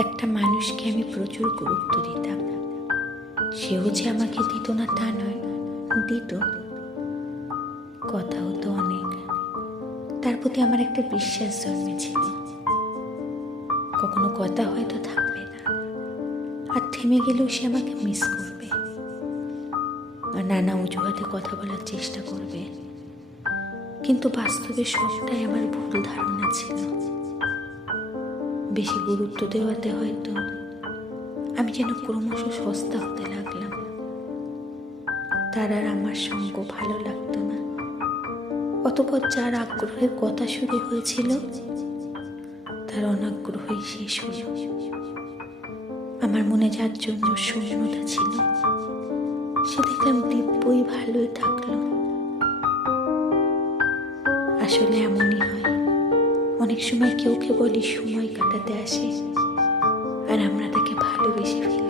একটা মানুষকে আমি প্রচুর গুরুত্ব দিতাম। সেও যে আমাকে দিত না তা নয়, দিত। কথা হতো অনেক। তার প্রতি আমার একটা বিশ্বাস জন্মেছিল। কখনো কথা হয়তো থাকবে না। আর থেমে গেলেও সে আমাকে মিস করবে। আর নানা অজুহাতে কথা বলার চেষ্টা করবে। কিন্তু বাস্তবে সবটাই আমার ভুল ধারণা ছিল। বেশি গুরুত্ব দেওয়াতে হয়তো আমি যেন ক্রমশ সস্তা হতে লাগলাম। তার আর আমার সঙ্গ ভালো লাগতো না। অতপর যার আগ্রহের কথা শুরু হয়েছিল, তার অনাগ্রহই শেষ হলো আমার মনে যার জন্য শূন্যতা ছিল, সে দেখলাম দিব্যই ভালোই থাকল। আসলে এমনই হয়। অনেক সময় কেউ কে বলি সময় কাটাতে আসে। আর আমরা তাকে ভালোবেসে